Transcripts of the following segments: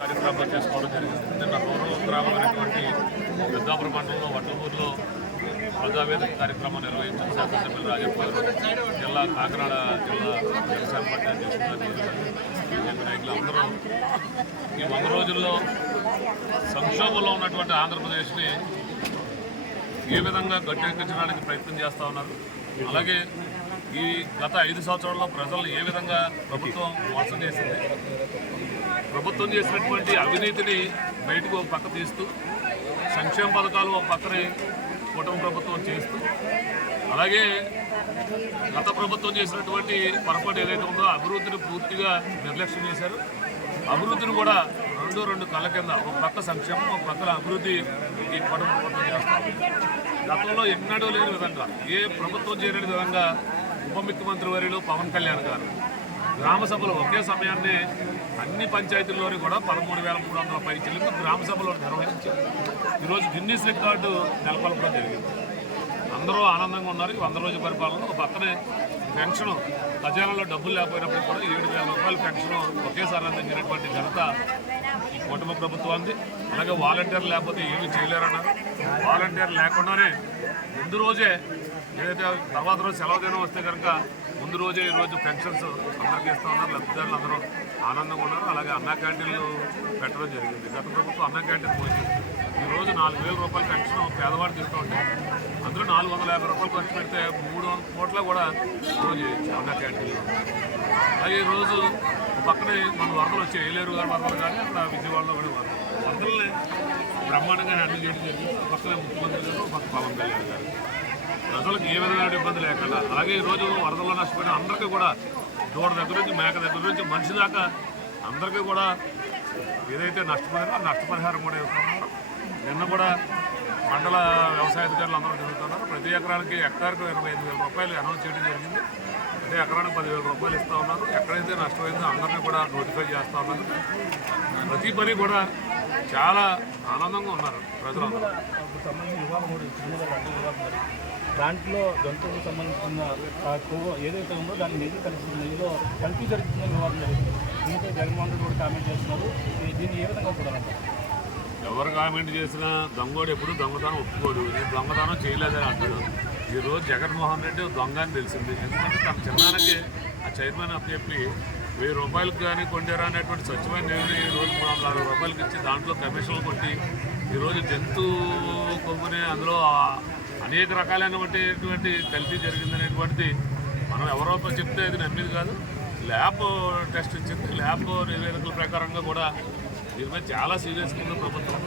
కార్యక్రమాలు చేసుకోవడం జరిగింది. నిన్న రూరల్ గ్రామమైనటువంటి పెద్దాపురం మండలంలో వట్లమూరులో ప్రజావేదిక కార్యక్రమం నిర్వహించిన శాసనసభ్యులు రాజప్ప గారు, జిల్లా కాకినాడ జిల్లా జనసేన పార్టీ అధ్యక్షులు బీజేపీ నాయకులు అందరూ ఈ 100 రోజుల్లో సంక్షోభంలో ఉన్నటువంటి ఆంధ్రప్రదేశ్ని ఏ విధంగా గట్టెక్కించడానికి ప్రయత్నం చేస్తూ ఉన్నారు. అలాగే ఈ గత 5 సంవత్సరాల్లో ప్రజలను ఏ విధంగా ప్రభుత్వం మోసం చేసింది, ప్రభుత్వం చేసినటువంటి అవినీతిని బయటకు ఒక పక్క తీస్తూ సంక్షేమ పథకాలు ఒక పక్కనే కుటుంబ ప్రభుత్వం చేస్తూ, అలాగే గత ప్రభుత్వం చేసినటువంటి పొరపాటు ఏదైతే ఉందో అభివృద్ధిని పూర్తిగా నిర్లక్ష్యం చేశారు. అభివృద్ధిని కూడా రెండు కళ్ళ కింద ఒక పక్క సంక్షేమం, ఒక పక్కన అభివృద్ధి ఈ కుటుంబ ప్రభుత్వం చేస్తారు. గతంలో ఎన్నడూ లేని విధంగా, ఏ ప్రభుత్వం చేయలేని విధంగా ఉప ముఖ్యమంత్రి వర్యులు పవన్ కళ్యాణ్ గారు గ్రామ సభలు ఒకే సమయాన్ని అన్ని పంచాయతీల్లోని కూడా 13,300 పైచీలకు గ్రామ సభలు నిర్వహించారు. ఈరోజు గిన్నీస్ రికార్డు నెలకొల్పడం జరిగింది. అందరూ ఆనందంగా ఉన్నారు. 100 రోజుల పరిపాలన ఒక పక్కనే పెన్షన్ ఖజానాలో డబ్బులు లేకపోయినప్పుడు కూడా 7,000 రూపాయల పెన్షన్ ఒకేసారి అందించినటువంటి ఘనత ఈ కుటుంబ ప్రభుత్వానికి. అలాగే వాలంటీర్ లేకపోతే ఏమీ చేయలేరన్నారు. వాలంటీర్ లేకుండానే ముందు రోజే ఏదైతే తర్వాత రోజు సెలవు దినం వస్తే కనుక ముందు రోజే ఈరోజు పెన్షన్స్ అందరికీ ఇస్తూ ఉన్నారు. లబ్ధిదారులు అందరూ ఆనందంగా ఉన్నారు. అలాగే అన్నా క్యాంటీన్లు పెట్టడం జరిగింది. గత ప్రభుత్వం అన్నా క్యాంటీన్ పోయింది. ఈరోజు 4,000 రూపాయల పెన్షన్ పేదవాడికి ఇస్తూ ఉంటే అందులో 450 రూపాయలు ఖర్చు పెడితే 300 కోట్ల కూడా రోజు చేయొచ్చు అన్నా క్యాంటీన్లో. అలాగే ఈరోజు పక్కనే మన వరదలు వచ్చాయి. ఏలేరు గారి వరదలు కానీ అక్కడ విజయవాడలో కూడా వరదల్ని బ్రహ్మాండంగా హ్యాండిల్ చేయడం జరిగింది. పక్కనే ముఖ్యమంత్రి గారు, పక్క పవన్ కళ్యాణ్ గారు ప్రజలకు ఏ విధమైన ఇబ్బంది లేకుండా. అలాగే ఈరోజు వరదల్లో నష్టపోయిన అందరికీ కూడా దూడ దగ్గర నుంచి మేక దగ్గర నుంచి మనిషి దాకా అందరికీ కూడా ఏదైతే నష్టపోయారో ఆ నష్టపరిహారం కూడా ఇస్తున్నారు. నిన్న కూడా మండల వ్యవసాయ అధికారులు అందరూ జరుగుతున్నారు. ప్రతి ఎకరానికి హెక్టార్కు 25,000 రూపాయలు అనౌన్స్ చేయడం జరిగింది. ప్రతి ఎకరానికి 10,000 రూపాయలు ఇస్తూ ఉన్నారు. ఎక్కడైతే నష్టమైందో అందరినీ కూడా నోటిఫై చేస్తూ ఉన్నారు. ప్రతి పని కూడా చాలా ఆనందంగా ఉన్నారు ప్రజలందరూ. దాంట్లో జంతువులకు సంబంధించిన కొవ్వు ఏదైతే ఉందో దాన్ని నెయ్యి కలిసి నెయ్యిలో కల్తీ జరుగుతున్న వివాదం జరిగింది. దీనిపై జగన్మోహన్ రెడ్డి కూడా కామెంట్ చేస్తున్నారు. దీన్ని ఏ విధంగా చూడాలంటే ఎవరు కామెంట్ చేసినా దొంగోడు ఎప్పుడు దొంగతనం ఒప్పుకోడు. దొంగతనం చేయలేదని అంటాడు. ఈరోజు జగన్మోహన్ రెడ్డి దొంగ అని తెలిసింది. ఎందుకంటే తన చిన్నానికి ఆ చైర్మన్ అప్పచెప్పి 1000 రూపాయలకు కానీ కొంటారా అనేటువంటి స్వచ్ఛమైన నీరుని ఈరోజు 360 రూపాయలకి ఇచ్చి దాంట్లో కమిషన్లు కొట్టి ఈరోజు జంతు కొమ్ముని అందులో అనేక రకాలైనటువంటి కల్తీ జరిగిందనేటువంటిది మనం ఎవరో చెప్తే అది నమ్మేది కాదు. ల్యాబ్ టెస్ట్ ఇచ్చింది. ల్యాబ్ నివేదికల ప్రకారంగా కూడా దీని మీద చాలా సీరియస్గా ఉంది ప్రభుత్వం.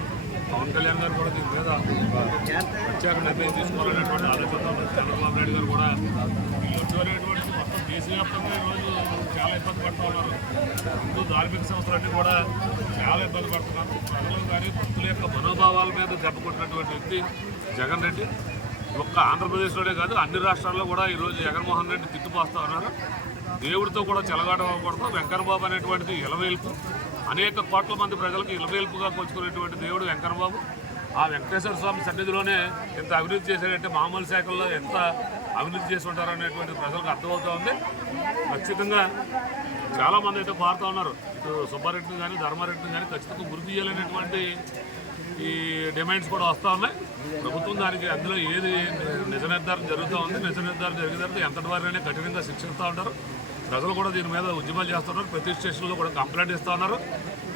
పవన్ కళ్యాణ్ గారు కూడా దీని మీద ప్రత్యేక నిర్ణయం తీసుకోవాలనేటువంటి ఆలోచన. చంద్రబాబు నాయుడు గారు కూడా అనేటువంటి మొత్తం దేశవ్యాప్తంగా ఈరోజు చాలా ఇబ్బంది పడుతూ ఉన్నారు. హిందూ ధార్మిక సంస్థలన్నీ కూడా చాలా ఇబ్బంది పడుతున్నారు. ప్రజలు కానీ భక్తుల యొక్క మనోభావాల మీద దెబ్బ కొట్టినటువంటి వ్యక్తి జగన్ రెడ్డి. ఒక్క ఆంధ్రప్రదేశ్లోనే కాదు అన్ని రాష్ట్రాల్లో కూడా ఈరోజు జగన్మోహన్ రెడ్డి తిట్టుపోస్తూ ఉన్నారు. దేవుడితో కూడా చెలగాటం అవ్వకూడదు. వెంకన్నబాబు అనేటువంటిది ఇలవేల్పు, అనేక కోట్ల మంది ప్రజలకు ఇలవేల్పుగా కొచ్చుకునేటువంటి దేవుడు వెంకన్నబాబు. ఆ వెంకటేశ్వర స్వామి సన్నిధిలోనే ఎంత అభివృద్ధి చేశాడంటే మామూలు శాఖల్లో ఎంత అభివృద్ధి చేసి ఉంటారు అనేటువంటి ప్రజలకు అర్థమవుతూ ఉంది. ఖచ్చితంగా చాలామంది అయితే కోరుతూ ఉన్నారు. ఇటు సుబ్బారెడ్డిని కానీ ధర్మారెడ్డిని కానీ ఖచ్చితంగా గుర్తు చేయాలనేటువంటి ఈ డిమాండ్స్ కూడా వస్తూ ఉన్నాయి. ప్రభుత్వం దానికి అందులో ఏది నిజ నిర్ధారణ జరుగుతూ ఉంది. నిజ నిర్ధారణ జరిగిన తర్వాత ఎంతటి వారినే కఠినంగా శిక్షిస్తూ ఉంటారు. ప్రజలు కూడా దీని మీద ఉద్యమాలు చేస్తున్నారు. ప్రతి స్టేషన్లో కూడా కంప్లైంట్ ఇస్తూ ఉన్నారు.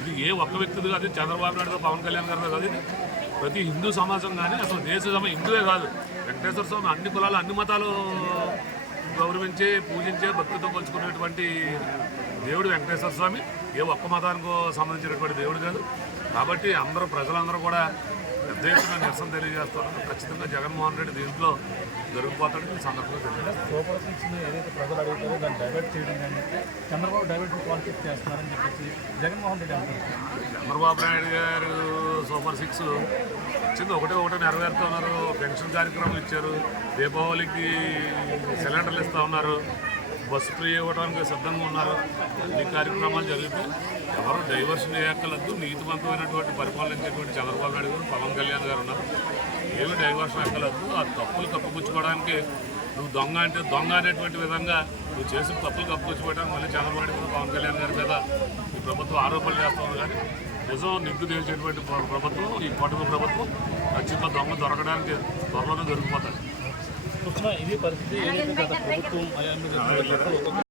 ఇది ఏ ఒక్క వ్యక్తిది కాదు, చంద్రబాబు నాయుడు పవన్ కళ్యాణ్ గారితో కాదు, ఇది ప్రతి హిందూ సమాజం కానీ అసలు దేశ హిందువే కాదు, వెంకటేశ్వర స్వామి అన్ని కులాలు అన్ని మతాలు గౌరవించే పూజించే భక్తితో కొలుచుకునేటువంటి దేవుడు వెంకటేశ్వర స్వామి. ఏ ఒక్క మతానికి సంబంధించినటువంటి దేవుడు కాదు. కాబట్టి అందరూ ప్రజలందరూ కూడా పెద్ద ఎత్తున నిరసన తెలియజేస్తున్నారు. ఖచ్చితంగా జగన్మోహన్ రెడ్డి దీంట్లో దొరికిపోతాడని ఈ సందర్భంగా తెలియజేస్తారు. సూపర్ 6 ఏదైతే ప్రజలు అడుగుతారో దాన్ని డైవర్ట్ చేయడం కానీ చంద్రబాబు డైవర్ట్ పాలిటిక్స్ చేస్తున్నారని చెప్పేసి జగన్మోహన్ రెడ్డి అంటారు. చంద్రబాబు నాయుడు గారు సూపర్ 6 వచ్చింది ఒకటే నెరవేరుతున్నారు. పెన్షన్ కార్యక్రమం ఇచ్చారు. దీపావళికి సిలిండర్లు ఇస్తూ ఉన్నారు. బస్సు ఫ్రీ ఇవ్వడానికి సిద్ధంగా ఉన్నారు. అన్ని కార్యక్రమాలు జరుగుతాయి. ఎవరు డైవర్షన్ చేయక్కర్లేదు. నీతివంతమైనటువంటి పరిపాలించేటువంటి చంద్రబాబు నాయుడు గారు, పవన్ కళ్యాణ్ గారు ఉన్నారు. ఏమి డైవర్షన్ ఎక్కలేదు. ఆ తప్పులు కప్పుపుచ్చుకోవడానికి నువ్వు దొంగ అంటే దొంగ అనేటువంటి విధంగా నువ్వు చేసిన తప్పులు కప్పుకొచ్చిపోయడానికి మళ్ళీ చంద్రబాబు నాయుడు పవన్ కళ్యాణ్ గారి మీద ఈ ప్రభుత్వం ఆరోపణలు చేస్తావు. కానీ నిజం నిగ్గు తేల్చేటువంటి ప్రభుత్వం ఈ కూటమి ప్రభుత్వం. ఖచ్చితంగా దొంగ దొరకడానికి త్వరలోనే దొరికిపోతాయి. ఇది పరిస్థితి ఏదైతే గత ప్రభుత్వం